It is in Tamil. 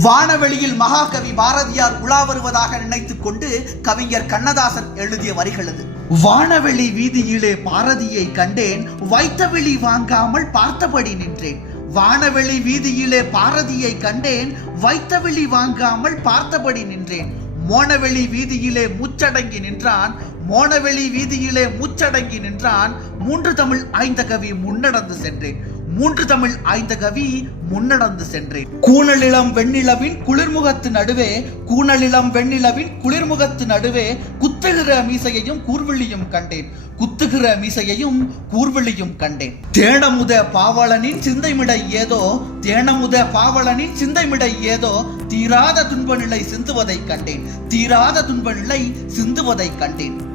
வானவெளியில் மகாகவி பாரதியார் உலா வருவதாக நினைத்துக் கொண்டு கவிஞர் கண்ணதாசன் எழுதிய வரிகள் வானவெளி வீதியிலே பாரதியை கண்டேன் வைத்தவெளி வாங்காமல் பார்த்தபடி நின்றேன். வானவெளி வீதியிலே பாரதியை கண்டேன் வைத்தவெளி வாங்காமல் பார்த்தபடி நின்றேன். மோனவெளி வீதியிலே முச்சடங்கி நின்றான் மோனவெளி வீதியிலே முச்சடங்கி நின்றான். மூன்று தமிழ் ஐந்த கவி முன்னடந்து சென்றேன். மூன்று தமிழ் ஆய்ந்த கவி முன்னடந்து சென்றேன். கூணலிளம் வெண்ணிலவின் குளிர்முகத்து நடுவே கூணலிளம் வெண்ணிலவின் குளிர்முகத்து நடுவே குத்துகிற மீசையையும் கூர்விழியும் கண்டேன். குத்துகிற மீசையையும் கூர்விழியும் கண்டேன். தேனமுத பாவலனின் சிந்தைமிடை ஏதோ தேனமுத பாவலனின் சிந்தைமிடை ஏதோ தீராத துன்ப நிலை சிந்துவதை கண்டேன். தீராத துன்ப நிலை சிந்துவதை கண்டேன்.